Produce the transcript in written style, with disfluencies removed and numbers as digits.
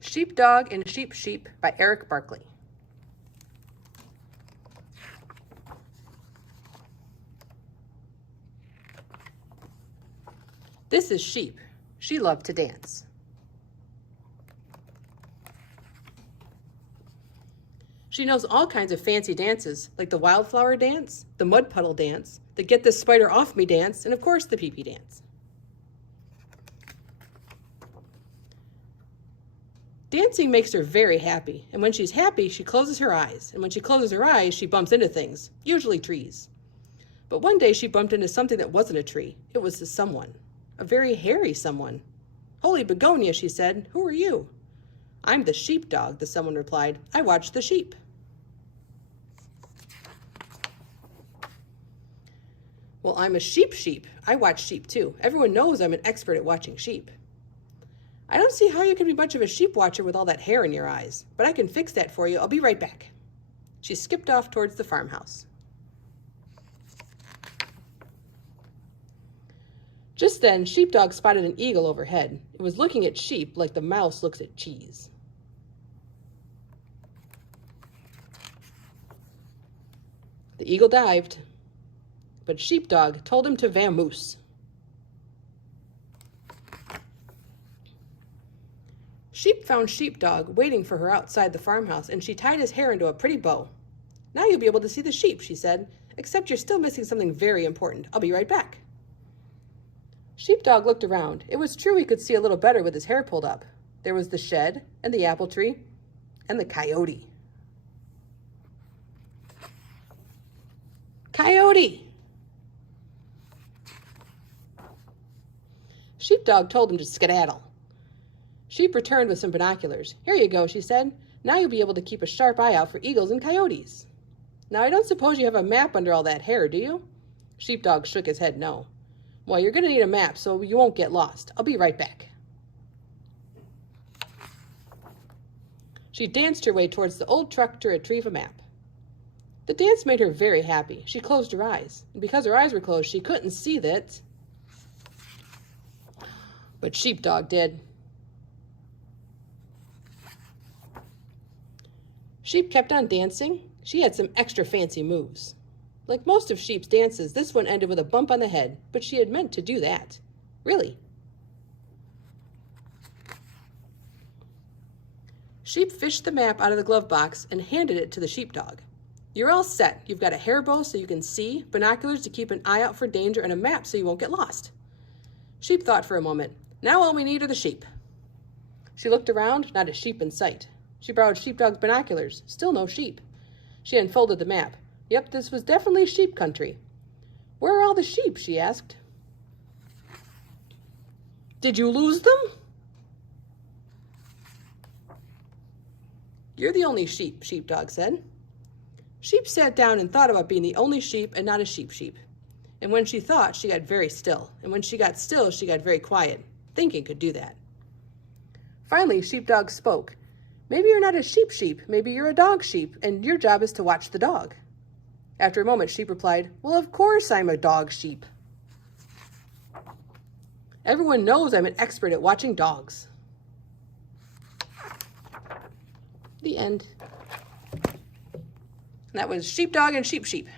Sheepdog and Sheep Sheep by Eric Barkley. This is Sheep. She loved to dance. She knows all kinds of fancy dances, like the wildflower dance, the mud puddle dance, the get this spider off me dance, and of course the pee-pee dance. Dancing makes her very happy, and when she's happy, she closes her eyes, and when she closes her eyes, she bumps into things, usually trees. But one day she bumped into something that wasn't a tree. It was someone, a very hairy someone. "Holy begonia," she said, "who are you?" "I'm the sheepdog," the someone replied. "I watch the sheep." "Well, I'm a sheep. I watch sheep too. Everyone knows I'm an expert at watching sheep." "I don't see how you can be much of a sheep watcher with all that hair in your eyes, but I can fix that for you. I'll be right back." She skipped off towards the farmhouse. Just then, Sheepdog spotted an eagle overhead. It was looking at sheep like the mouse looks at cheese. The eagle dived, but Sheepdog told him to vamoose. Sheep found Sheepdog waiting for her outside the farmhouse, and she tied his hair into a pretty bow. "Now you'll be able to see the sheep," she said, "except you're still missing something very important. I'll be right back." Sheepdog looked around. It was true he could see a little better with his hair pulled up. There was the shed, and the apple tree, and the coyote. "Coyote!" Sheepdog told him to skedaddle. Sheep returned with some binoculars. "Here you go," she said. "Now you'll be able to keep a sharp eye out for eagles and coyotes." "Now, I don't suppose you have a map under all that hair, do you?" Sheepdog shook his head no. "Well, you're going to need a map so you won't get lost. I'll be right back." She danced her way towards the old truck to retrieve a map. The dance made her very happy. She closed her eyes, and because her eyes were closed, she couldn't see that. But Sheepdog did. Sheep kept on dancing. She had some extra fancy moves. Like most of Sheep's dances, this one ended with a bump on the head, but she had meant to do that. Really. Sheep fished the map out of the glove box and handed it to the Sheepdog. "You're all set. You've got a hair bow so you can see, binoculars to keep an eye out for danger, and a map so you won't get lost." Sheep thought for a moment. "Now all we need are the sheep." She looked around, not a sheep in sight. She borrowed Sheepdog's binoculars. Still no sheep. She unfolded the map. Yep, this was definitely sheep country. "Where are all the sheep?" she asked. "Did you lose them?" "You're the only sheep," Sheepdog said. Sheep sat down and thought about being the only sheep and not a sheep. And when she thought, she got very still. And when she got still, she got very quiet. Thinking could do that. Finally, Sheepdog spoke. "Maybe you're not a sheep. Maybe you're a dog sheep, and your job is to watch the dog." After a moment, Sheep replied, "Well, of course I'm a dog sheep. Everyone knows I'm an expert at watching dogs." The end. And that was Sheepdog and Sheep Sheep.